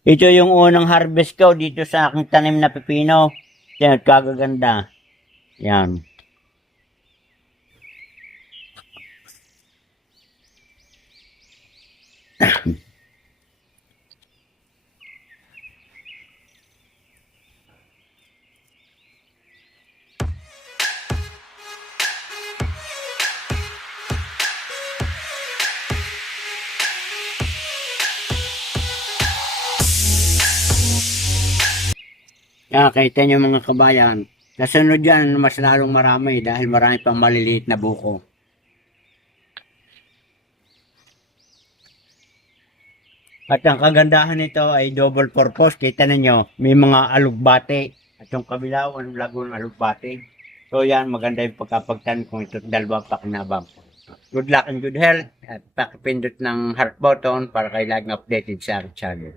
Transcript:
Ito yung unang harvest ko dito sa aking tanim na pipino. Yan, kagaganda. Yan. Kita nyo mga kabayan. Kasunod yan, mas lalong marami dahil marami pang maliliit na buko. At ang kagandahan nito ay double purpose. Kita ninyo, may mga alugbate. At yung kabila, ang lagon alugbate. So yan, maganda yung pagkapagtan kung ito dalawang pakinabang. Good luck and good health. At pakipindot ng heart button para kayo laging updated sa aking channel.